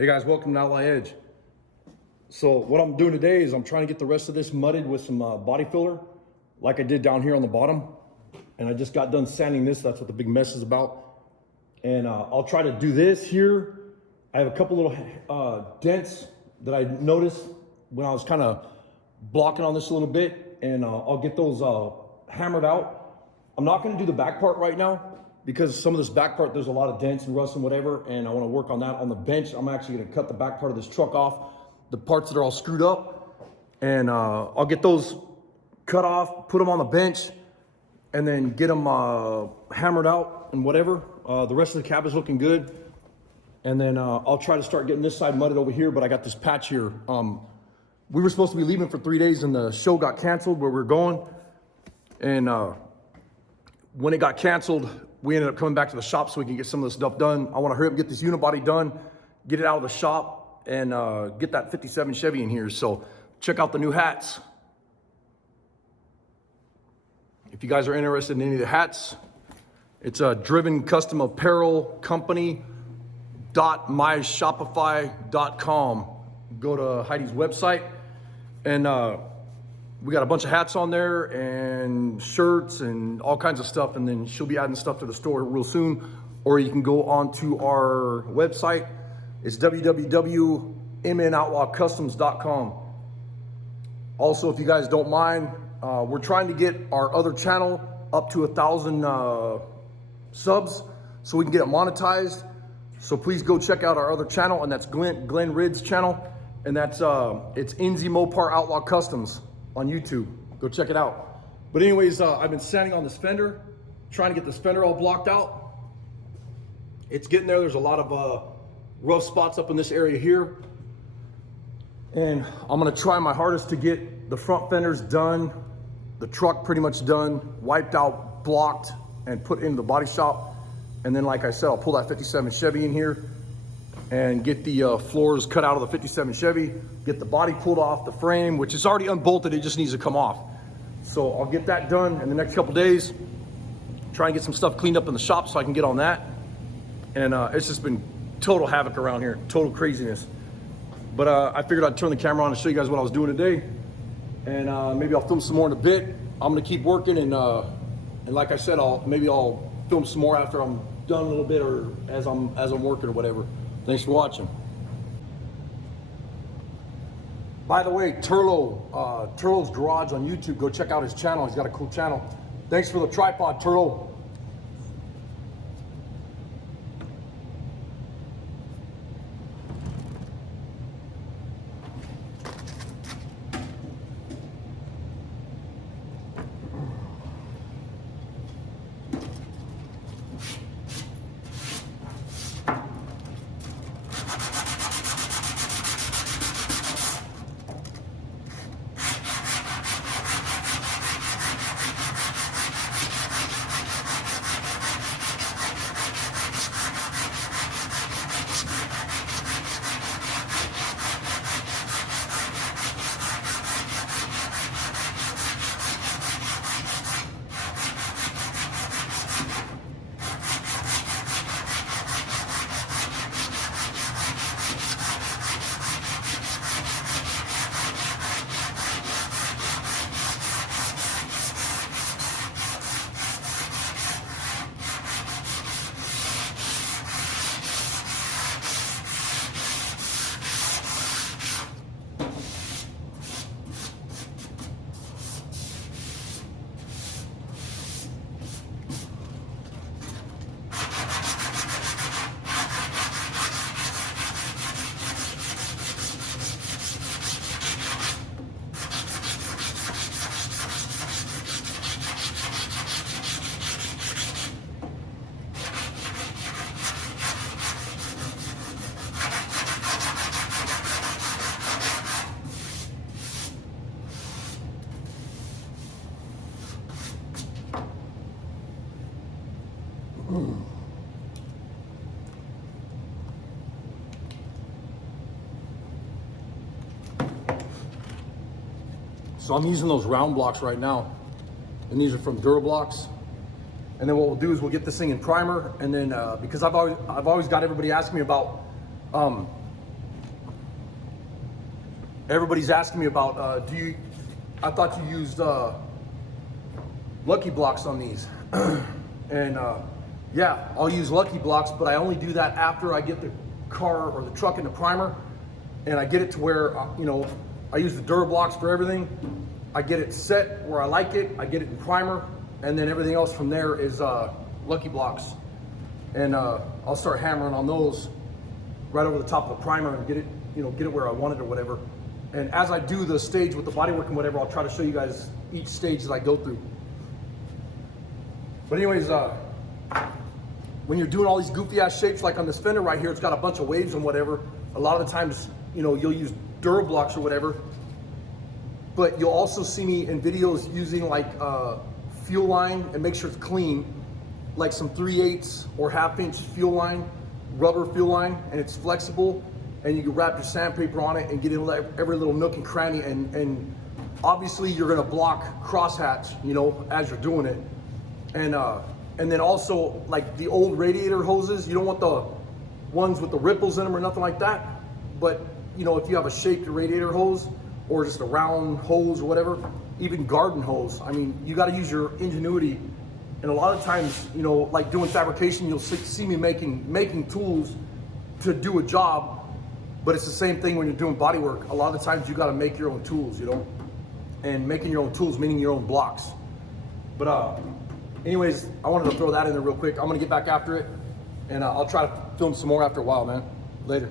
Hey guys, welcome to Outlaw Edge. So what I'm doing today is I'm trying to get the rest of this mudded with some body filler, like I did down here on the bottom. And I just got done sanding this. That's what the big mess is about. And I'll try to do this here. I have a couple little dents that I noticed when I was kind of blocking on this a little bit, and I'll get those hammered out. I'm not going to do the back part right now because some of this back part, there's a lot of dents and rust and whatever, and I want to work on that on the bench. I'm actually going to cut the back part of this truck off, the parts that are all screwed up, and I'll get those cut off, put them on the bench, and then get them hammered out and whatever. The rest of the cab is looking good. And then I'll try to start getting this side mudded over here, but I got this patch here. We were supposed to be leaving for 3 days and the show got canceled where we were going. And when it got canceled, we ended up coming back to the shop so we can get some of this stuff done. I want to hurry up and get this unibody done, get it out of the shop, and get that 57 Chevy in here. So check out the new hats. If you guys are interested in any of the hats, it's a Driven Custom Apparel Company .myshopify.com. Go to Heidi's website, and we got a bunch of hats on there and shirts and all kinds of stuff, and then she'll be adding stuff to the store real soon. Or you can go onto our website. It's www.mnoutlaw.customs.com. Also, if you guys don't mind, we're trying to get our other channel up to 1,000 subs so we can get it monetized. So please go check out our other channel, and that's Glenn Ridd's channel, and that's it's Enzy Mopar Outlaw Customs on YouTube. Go check it out. But anyways, I've been sanding on this fender, trying to get this fender all blocked out. It's getting there. There's a lot of rough spots up in this area here, and I'm gonna try my hardest to get the front fenders done, the truck pretty much done, wiped out, blocked, and put into the body shop. And then, like I said, I'll pull that 57 Chevy in here and get the floors cut out of the 57 Chevy, get the body pulled off the frame, which is already unbolted, it just needs to come off. So I'll get that done in the next couple days, try and get some stuff cleaned up in the shop so I can get on that. And it's just been total havoc around here, total craziness. But I figured I'd turn the camera on and show you guys what I was doing today. And maybe I'll film some more in a bit. I'm gonna keep working, and like I said, maybe I'll film some more after I'm done a little bit, or as I'm working or whatever. Thanks for watching. By the way, Turlo's Garage on YouTube, go check out his channel. He's got a cool channel. Thanks for the tripod, Turlo. So I'm using those round blocks right now, and these are from Durablocks. And then what we'll do is we'll get this thing in primer, and then because I've always got everybody asking me about Everybody's asking me about, I thought you used Lucky Blocks on these. And yeah, I'll use Lucky Blocks, but I only do that after I get the car or the truck in the primer, and I get it to where, you know, I use the Durablocks for everything. I get it set where I like it, I get it in primer, and then everything else from there is Lucky Blocks. And I'll start hammering on those right over the top of the primer and get it, you know, get it where I want it or whatever. And as I do the stage with the bodywork and whatever, I'll try to show you guys each stage that I go through. But anyways, when you're doing all these goofy ass shapes, like on this fender right here, it's got a bunch of waves and whatever. A lot of the times, you know, you'll use Durablocks or whatever, but you'll also see me in videos using like fuel line and make sure it's clean, like some 3/8 or 1/2 inch fuel line, rubber fuel line, and it's flexible, and you can wrap your sandpaper on it and get in every little nook and cranny, and obviously you're gonna block crosshatch, you know, as you're doing it. And then also like the old radiator hoses, you don't want the ones with the ripples in them or nothing like that, but you know, if you have a shaped radiator hose or just a round hose or whatever, even garden hose, I mean, you got to use your ingenuity. And a lot of times, you know, like doing fabrication, you'll see me making tools to do a job, but it's the same thing when you're doing body work. A lot of times you got to make your own tools, you know, and making your own tools meaning your own blocks. But anyways, I wanted to throw that in there real quick. I'm gonna get back after it, and I'll try to film some more after a while, man. Later.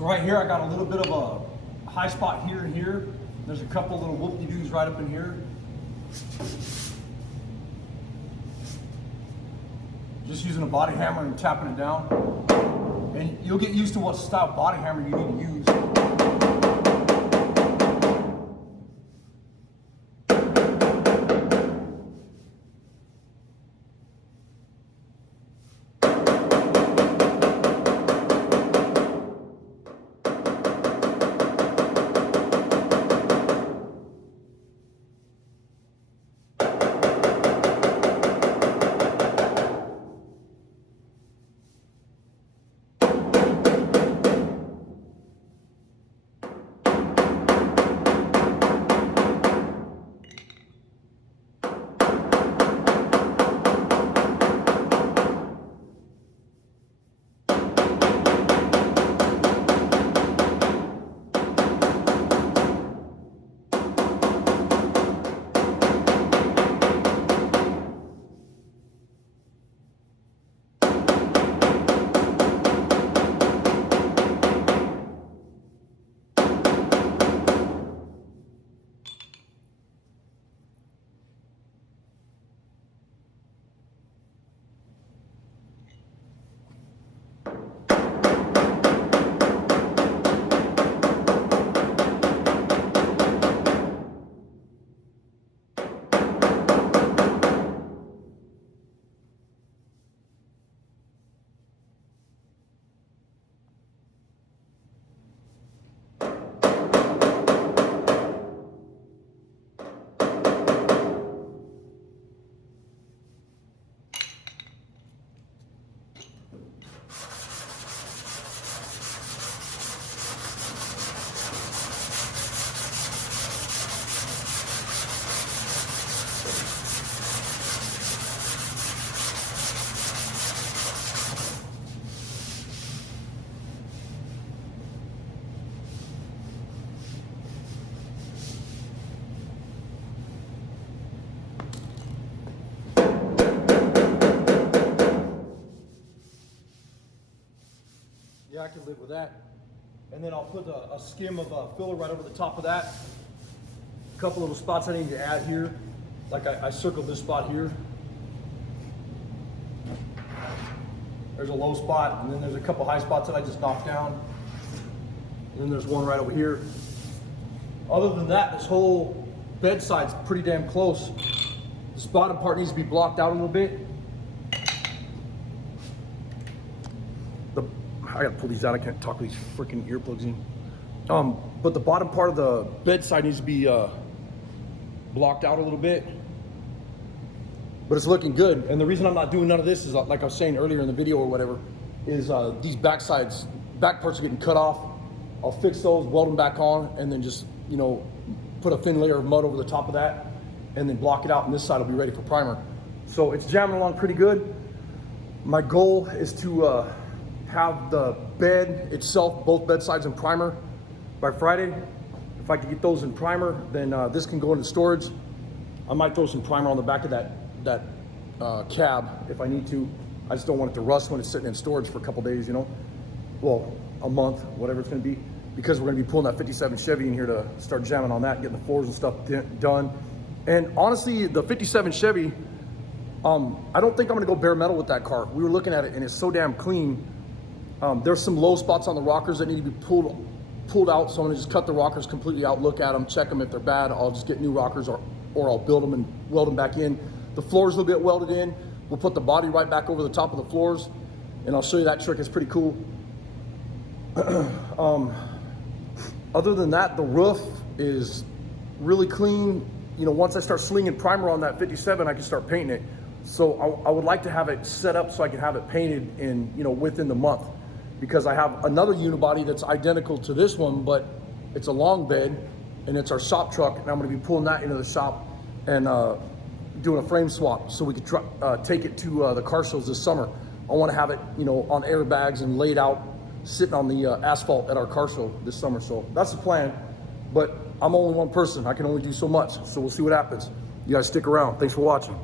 So right here, I got a little bit of a high spot here and here. There's a couple little whoop-de-doos right up in here. Just using a body hammer and tapping it down. And you'll get used to what style body hammer you need to use. Yeah, I can live with that. And then I'll put a skim of filler right over the top of that. A couple little spots I need to add here. Like I circled this spot here. There's a low spot, and then there's a couple high spots that I just knocked down. And then there's one right over here. Other than that, this whole bedside's pretty damn close. This bottom part needs to be blocked out a little bit. I gotta pull these out. I can't talk with these freaking earplugs in. But the bottom part of the bedside needs to be blocked out a little bit. But it's looking good. And the reason I'm not doing none of this is, like I was saying earlier in the video or whatever, is these back parts are getting cut off. I'll fix those, weld them back on, and then just, you know, put a thin layer of mud over the top of that, and then block it out, and this side will be ready for primer. So it's jamming along pretty good. My goal is to have the bed itself, both bed sides in primer by Friday. If I can get those in primer, then this can go into storage. I might throw some primer on the back of that cab if I need to. I just don't want it to rust when it's sitting in storage for a couple days, you know? Well, a month, whatever it's gonna be, because we're gonna be pulling that 57 Chevy in here to start jamming on that, getting the floors and stuff done. And honestly, the 57 Chevy, I don't think I'm gonna go bare metal with that car. We were looking at it and it's so damn clean. There's some low spots on the rockers that need to be pulled out, so I'm gonna just cut the rockers completely out, look at them, check them. If they're bad, I'll just get new rockers, or I'll build them and weld them back in. The floors will get welded in. We'll put the body right back over the top of the floors, and I'll show you that trick. It's pretty cool. Other than that, the roof is really clean. You know, once I start slinging primer on that 57, I can start painting it. So I would like to have it set up so I can have it painted in, you know, within the month, because I have another unibody that's identical to this one, but it's a long bed and it's our shop truck, and I'm gonna be pulling that into the shop and doing a frame swap so we could take it to the car shows this summer. I wanna have it, you know, on airbags and laid out, sitting on the asphalt at our car show this summer. So that's the plan, but I'm only one person. I can only do so much, so we'll see what happens. You guys stick around. Thanks for watching.